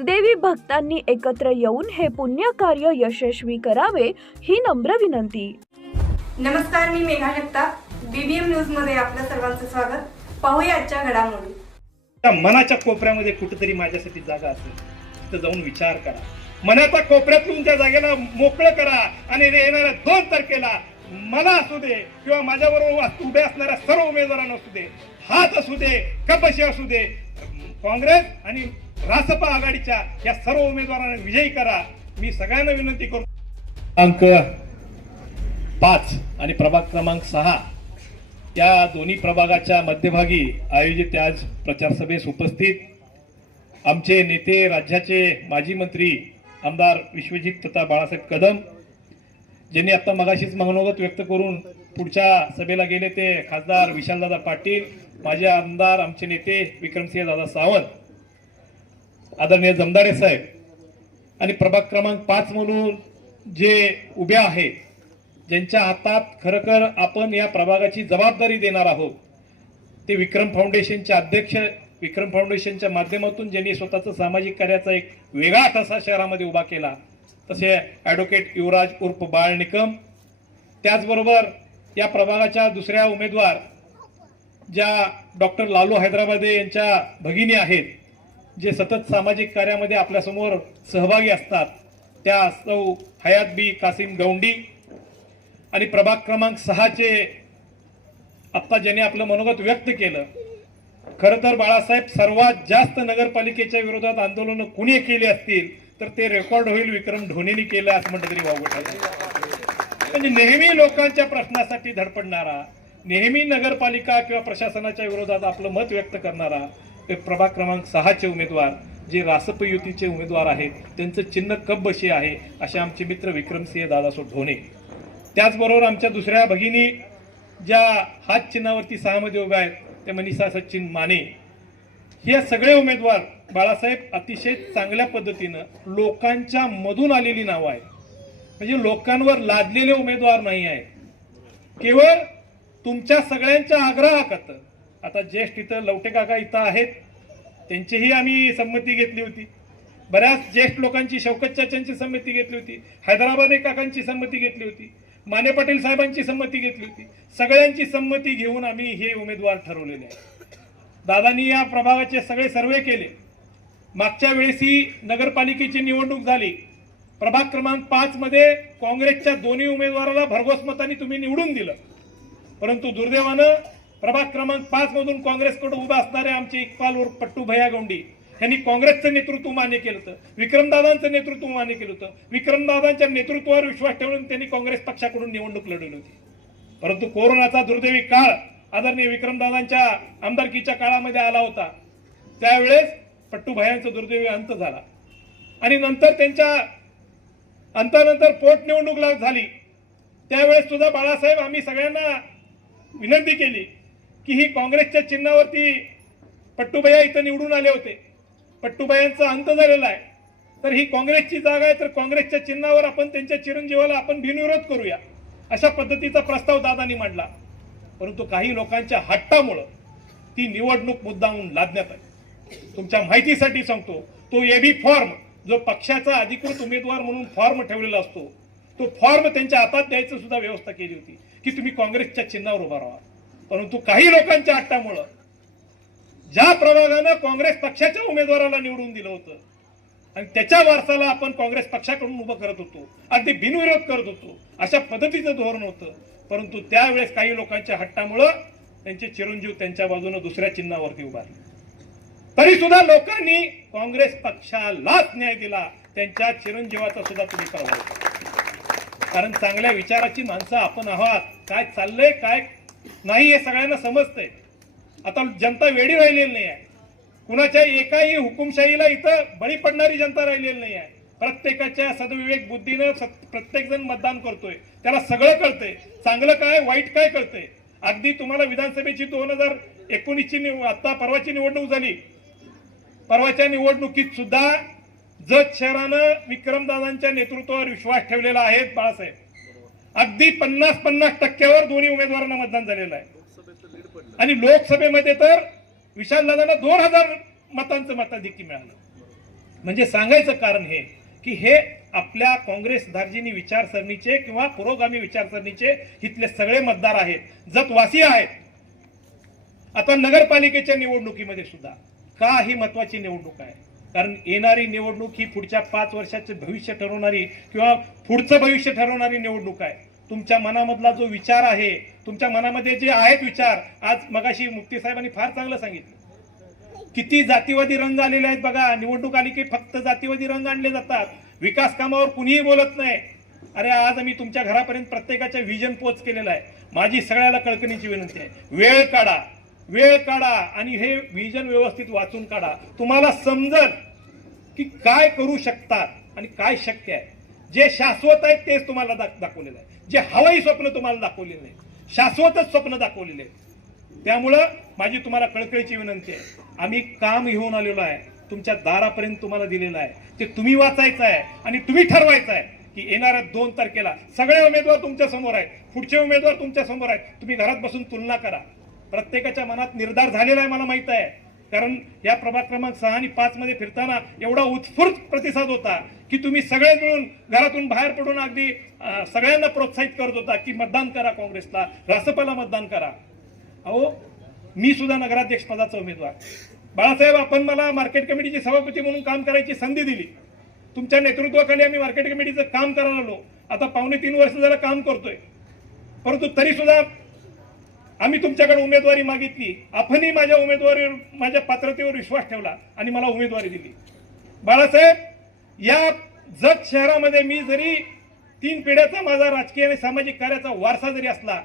देवी भक्तांनी एकत्र येऊन हे पुण्य कार्य यशस्वी करावे ही नम्र विनंती. नमस्कार मी मेघा जगताप बीबीएम न्यूजमध्ये आपलं सर्वांचं स्वागत. पाहूया आजच्या घडामोडी. त्या मनाच्या कोपऱ्यामध्ये कुठेतरी माझ्यासाठी जागा असेल तिथं जाऊन विचार करा. मनाच्या कोपऱ्यातून त्या जागेला मोकळं करा आणि येणाऱ्या दोन तारखेला मला असू दे किंवा माझ्याबरोबर वास्तू उभे असणाऱ्या सर्व उमेदवारांना असू दे. हात असू दे कपशी असू दे. काँग्रेस आणि रासपा आघाडीच्या या सर्व उमेदवारांना विजयी करा. मी सगळ्यांना विनंती करतो. अंक पाच आणि प्रभाग क्रमांक सहा या दोन्ही प्रभागाच्या मध्यभागी आयोजित आज प्रचार सभेस उपस्थित आमचे नेते राज्याचे माजी मंत्री आमदार विश्वजित तथा बाळासाहेब कदम ज्यांनी आत्ता मगाशीच मनोगत व्यक्त करून पुढच्या सभेला गेले ते खासदार विशालदादा पाटील माझे आमदार आमचे नेते विक्रमसिंह दादा सावंत आदरणीय जमदारे साहेब आणि प्रभाग क्रमांक पाच म्हणून जे उभ्या आहेत ज्यांच्या हातात खरखर आपण या प्रभागाची जबाबदारी देणार आहोत ते विक्रम फाउंडेशनचे अध्यक्ष विक्रम फाउंडेशनच्या माध्यमातून ज्यांनी स्वतःचं सामाजिक कार्याचा एक वेगळा ठसा शहरामध्ये उभा केला तसे ॲडव्होकेट युवराज उर्फ बाळ निकम. त्याचबरोबर या प्रभागाच्या दुसऱ्या उमेदवार ज्या डॉक्टर लालू हैदराबादे यांच्या भगिनी आहेत जे सतत सामाजिक कार्यामध्ये आपल्यासमोर सहभागी असतात त्या सौ हयात बी कासिम गौंडी. आणि प्रभाग क्रमांक सहाचे आत्ता ज्याने आपलं मनोगत व्यक्त केलं खरं तर बाळासाहेब सर्वात जास्त नगरपालिकेच्या विरोधात आंदोलनं कुणी केली असतील तर ते रेकॉर्ड होईल विक्रम ढोणेनी केलं असं म्हटलं तरी वावगट म्हणजे नेहमी लोकांच्या प्रश्नासाठी धडपडणारा नेहमी नगरपालिका किंवा प्रशासनाच्या विरोधात आपलं मत व्यक्त करणारा ते प्रभाग क्रमांक सहाचे उमेदवार जे रासप युतीचे उमेदवार आहेत त्यांचं चिन्ह कब्बशी आहे असे आमचे मित्र विक्रमसिंह दादासो ढोणे. त्याचबरोबर आमच्या दुसऱ्या भगिनी ज्या हात चिन्हावरती सहामध्ये उभ्या आहेत त्या मनीषा सचिन माने. हे सगळे उमेदवार बाळासाहेब अतिशय चांगल्या पद्धतीनं लोकांच्या मधून आलेली नावं आहेत. म्हणजे लोकांवर लादलेले उमेदवार नाही आहेत. केवळ तुमच्या सगळ्यांच्या आग्रहाकत आता ज्येष्ठ इथं लवटे काका इथं आहेत त्यांचीही आम्ही संमती घेतली होती. बऱ्याच ज्येष्ठ लोकांची शौकत चाचांची संमती घेतली होती हैदराबाद काकांची संमती घेतली होती माने पाटील साहेबांची संमती घेतली होती. सगळ्यांची संमती घेऊन आम्ही हे उमेदवार ठरवलेले आहे दादांनी या प्रभागाचे सगळे सर्वे केले. मागच्या वेळेस ही नगरपालिकेची निवडणूक झाली. प्रभाग क्रमांक पाच मध्ये काँग्रेसच्या दोन्ही उमेदवाराला भरघोस मतांनी तुम्ही निवडून दिलं. परंतु दुर्दैवानं प्रभाग क्रमांक पाच मधून काँग्रेसकडून उभा असणारे आमचे इक्बाल उर्फ पट्टू भैया गोंडी यांनी काँग्रेसचं नेतृत्व मान्य केलं होतं. विक्रमदादांचं नेतृत्व मान्य केलं होतं. विक्रमदादांच्या नेतृत्वावर विश्वास ठेवून त्यांनी काँग्रेस पक्षाकडून निवडणूक लढवली होती. परंतु कोरोनाचा दुर्दैवी काळ आदरणीय विक्रमदादांच्या आमदारकीच्या काळामध्ये आला होता. त्यावेळेस पट्टू भयांचा दुर्दैवी अंत झाला. आणि नंतर त्यांच्या अंतानंतर पोटनिवडणूक झाली. त्यावेळेस सुद्धा बाळासाहेब आम्ही सगळ्यांना विनंती केली की ही काँग्रेसच्या चिन्हावरती पट्टूभैया इथं निवडून आले होते. पट्टूभयांचा अंत झालेला आहे. तर ही काँग्रेसची जागा आहे तर काँग्रेसच्या चिन्हावर आपण त्यांच्या चिरंजीवाला आपण बिनविरोध करूया. अशा पद्धतीचा प्रस्ताव दादानी मांडला. परंतु काही लोकांच्या हट्टामुळं ती निवडणूक मुद्दाहून लादण्यात आली. तुमच्या माहितीसाठी सांगतो तो एबी फॉर्म जो पक्षाचा अधिकृत उमेदवार म्हणून फॉर्म ठेवलेला असतो तो फॉर्म त्यांच्या हातात द्यायचं सुद्धा व्यवस्था केली होती की तुम्ही काँग्रेसच्या चिन्हावर उभा राहा. परंतु काही लोकांच्या हट्टामुळं ज्या प्रभागानं काँग्रेस पक्षाच्या उमेदवाराला निवडून दिलं होतं आणि त्याच्या वारसाला आपण काँग्रेस पक्षाकडून उभं करत होतो अगदी बिनविरोध करत होतो अशा पद्धतीचं धोरण होतं. परंतु त्यावेळेस काही लोकांच्या हट्टामुळं त्यांचे चिरंजीव त्यांच्या बाजूनं दुसऱ्या चिन्हावरती उभारले तरी सुद्धा लोकांनी काँग्रेस पक्षालाच न्याय दिला त्यांच्या चिरंजीवाचा सुद्धा तुम्ही प्रभाव कारण चांगल्या विचाराची माणसं आपण आहात. काय चाललंय काय नाही हे सगळ्यांना समजतंय. आता जनता वेडी राहिलेली नाही आहे. कुणाच्या एकाही हुकुमशाहीला इथं बळी पडणारी जनता राहिलेली नाही आहे. प्रत्येकाच्या सदविवेक बुद्धीनं प्रत्येक जण मतदान करतोय. त्याला सगळं कळतंय. चांगलं काय वाईट काय कळतंय. अगदी तुम्हाला विधानसभेची दोन हजार एकोणीसची निव- आता परवाची निवडणूक झाली. परवाच्या निवडणुकीत सुद्धा जत शहरानं विक्रमदादांच्या नेतृत्वावर विश्वास ठेवलेला आहे बाळासाहेब. अगदी पन्नास पन्नास टक्क्यावर दोन्ही उमेदवारांना मतदान झालेलं आहे. आणि लोकसभेमध्ये तर विशाल दादांना दोन हजार मतांचं मताधिक्य मिळालं. म्हणजे सांगायचं कारण हे की हे आपल्या काँग्रेस धार्जिनी विचारसरणीचे किंवा पुरोगामी विचारसरणीचे इथले सगळे मतदार आहेत जतवासी आहेत. आता नगरपालिकेच्या निवडणुकीमध्ये सुद्धा का ही महत्वाची निवडणूक आहे. कारण येणारी निवडणूक ही पुढच्या पाच वर्षाचे भविष्य ठरवणारी किंवा पुढचं भविष्य ठरवणारी निवडणूक आहे. तुमच्या मनामधला जो विचार आहे तुमच्या मनामध्ये जे आहेत विचार आज मगाशी मुक्ती साहेबांनी फार चांगलं सांगितलं. किती जातीवादी रंग आलेले आहेत बघा निवडणूक आली की फक्त जातीवादी रंग आणले जातात. विकास कामावर कुणीही बोलत नाही. अरे आज आम्ही तुमच्या घरापर्यंत प्रत्येकाच्या व्हिजन पोच केलेला आहे. माझी सगळ्याला कळकणीची विनंती आहे. वेळ काढा. वेळ काढा आणि हे विजन व्यवस्थित वाचून काढा. तुम्हाला समजत की काय करू शकतात आणि काय शक्य आहे. जे शाश्वत आहे तेच तुम्हाला दाख- दाखवलेलं आहे. जे हवाई स्वप्न तुम्हाला दाखवलेलं आहे. शाश्वतच स्वप्न दाखवलेले आहे त्यामुळं माझी तुम्हाला कळकळीची विनंती आहे. आम्ही काम घेऊन आलेलो आहे. तुमच्या दारापर्यंत तुम्हाला दिलेलं आहे. ते तुम्ही वाचायचं आहे आणि तुम्ही ठरवायचं आहे की येणाऱ्या दोन तारखेला सगळे उमेदवार तुमच्यासमोर आहेत. पुढचे उमेदवार तुमच्यासमोर आहेत. तुम्ही घरात बसून तुलना करा. प्रत्येकाच्या मनात निर्धार झालेला आहे मला माहीत आहे. कारण या प्रभाग क्रमांक सहा आणि पाच मध्ये फिरताना एवढा उत्स्फूर्त प्रतिसाद होता की तुम्ही सगळे मिळून घरातून बाहेर पडून अगदी सगळ्यांना प्रोत्साहित करत होता की मतदान करा काँग्रेसला रासपाला मतदान करा. अहो मी सुद्धा नगराध्यक्ष पदाचा उमेदवार. बाळासाहेब आपण मला मार्केट कमिटीचे सभापती म्हणून काम करायची संधी दिली. तुमच्या नेतृत्वाखाली आम्ही मार्केट कमिटीचं काम करायला आलो. आता पावणे तीन वर्ष झालं काम करतोय. परंतु तरी सुद्धा आम्ही तुमच्याकडे उमेदवारी मागितली. आपणही माझ्या उमेदवारीवर माझ्या पात्रतेवर विश्वास ठेवला आणि मला उमेदवारी दिली. बाळासाहेब या जत शहरामध्ये मी जरी तीन पिढ्याचा माझा राजकीय आणि सामाजिक कार्याचा वारसा जरी असला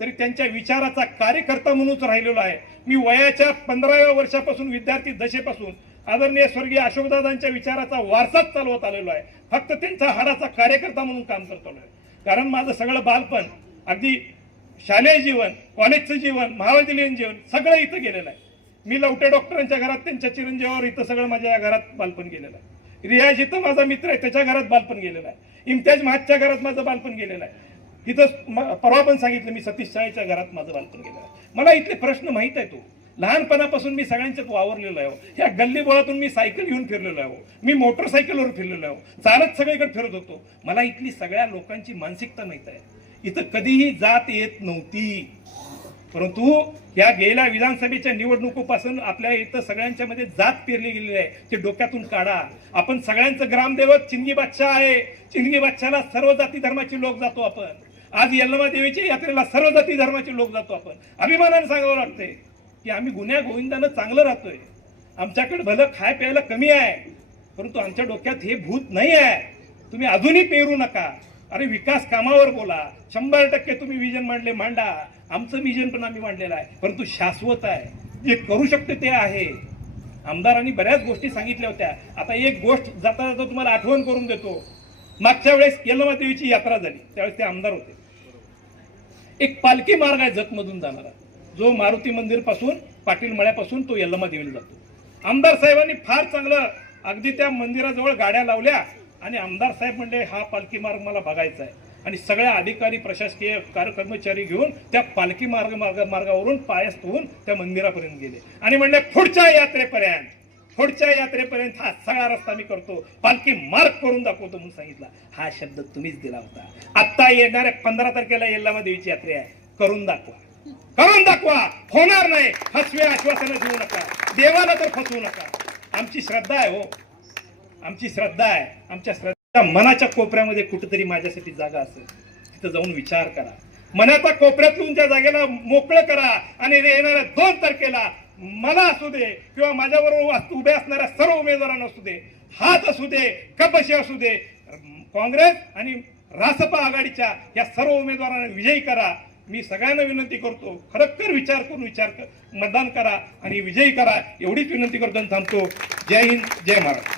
तरी त्यांच्या विचाराचा कार्यकर्ता म्हणूनच राहिलेलो आहे. मी वयाच्या पंधराव्या वर्षापासून विद्यार्थी दशेपासून आदरणीय स्वर्गीय अशोकदादांच्या विचाराचा वारसाच चालवत आलेलो आहे. फक्त त्यांचा हाडाचा कार्यकर्ता म्हणून काम करतो आहे. कारण माझं सगळं बालपण अगदी शालेय जीवन कॉलेजचं जीवन महाविद्यालयीन जीवन सगळं इथं गेलेलं आहे. मी लवटे डॉक्टरांच्या घरात त्यांच्या चिरंजीवावर इथं सगळं माझ्या घरात बालपण गेलेलं आहे. रियाज इथं माझा मित्र आहे त्याच्या घरात बालपण गेलेलं आहे. इम्तियाज महाजच्या घरात माझं बालपण गेलेलं आहे. इथं परवा पण सांगितलं मी सतीश शाळेच्या घरात माझं बालपण गेलेलं आहे. मला इथले प्रश्न माहीत आहे तो. लहानपणापासून मी सगळ्यांच्यात वावरलेलो आहे हो. ह्या गल्ली बोळातून मी सायकल घेऊन फिरलेलो आहे हो. मी मोटरसायकलवर फिरलेलो आहे हो. चालत सगळीकडे फिरत होतो. मला इथली सगळ्या लोकांची मानसिकता माहीत आहे. इथं कधीही जात येत नव्हती. परंतु या गेल्या विधानसभेच्या निवडणुकीपासून आपल्या इथं सगळ्यांच्या मध्ये जात पेरली गेलेली आहे. ते डोक्यातून काढा. आपण सगळ्यांचं ग्रामदैवत चिंगी बादशाह आहे. चिंगी बादशाहला सर्व जाती धर्माचे लोक जातो आपण. आज यल्लमा देवीच्या यात्रेला सर्व जाती धर्माचे लोक जातो आपण. अभिमानाने सांगावं लागते की आम्ही गुन्ह्या गोविंदानं चांगलं राहतोय. आमच्याकडे भलं खाय प्यायला कमी आहे. परंतु आमच्या डोक्यात हे भूत नाही आहे. तुम्ही अजूनही पेरू नका. अरे विकास कामावर बोला. शंभर टक्के तुम्ही विजन मांडले मांडा. आमचं विजन पण आम्ही मांडलेलं आहे. परंतु शाश्वत आहे. जे करू शकते ते आहे. आमदारांनी बऱ्याच गोष्टी सांगितल्या होत्या. आता एक गोष्ट जाता जाता तुम्हाला आठवण करून देतो. मागच्या वेळेस यल्लमा देवीची यात्रा झाली. त्यावेळेस ते आमदार होते. एक पालखी मार्ग आहे जतमधून जाणारा. जो मारुती मंदिरपासून पाटील मळ्यापासून तो यल्लमा देवीला जातो. आमदार साहेबांनी फार चांगलं अगदी त्या मंदिराजवळ गाड्या लावल्या. आणि आमदार साहेब म्हणले हा पालखी मार्ग मला बघायचा आहे. आणि सगळ्या अधिकारी प्रशासकीय कार्यकर्मचारी घेऊन त्या पालखी मार्ग मार्ग मार्गावरून पायस होऊन त्या मंदिरापर्यंत गेले. आणि म्हणले पुढच्या यात्रेपर्यंत पुढच्या यात्रेपर्यंत हा सगळा रस्ता मी करतो. पालखी मार्ग करून दाखवतो म्हणून सांगितला. हा शब्द तुम्हीच दिला होता. आत्ता येणाऱ्या पंधरा तारखेला येल्लामा देवीची यात्रे आहे. करून दाखवा. करून दाखवा. होणार नाही. फसवे आश्वासनं देऊ नका. देवाला तर फसवू नका. आमची श्रद्धा आहे हो. आमची श्रद्धा आहे. आमच्या श्रद्धा मनाच्या कोपऱ्यामध्ये कुठेतरी माझ्यासाठी जागा असेल. तिथं जाऊन विचार करा. मनाच्या कोपऱ्यातून त्या जागेला मोकळं करा आणि येणाऱ्या दोन तारखेला मला असू दे किंवा माझ्याबरोबर उभ्या उभे असणाऱ्या सर्व उमेदवारांना असू दे हात असू दे कपशी असू दे काँग्रेस आणि रासपा आघाडीच्या या सर्व उमेदवारांना विजयी करा. मी सगळ्यांना विनंती करतो खरखर विचार करून विचार कर मतदान करा आणि विजयी करा. एवढीच विनंती करतो आणि थांबतो. जय हिंद जय महाराष्ट्र.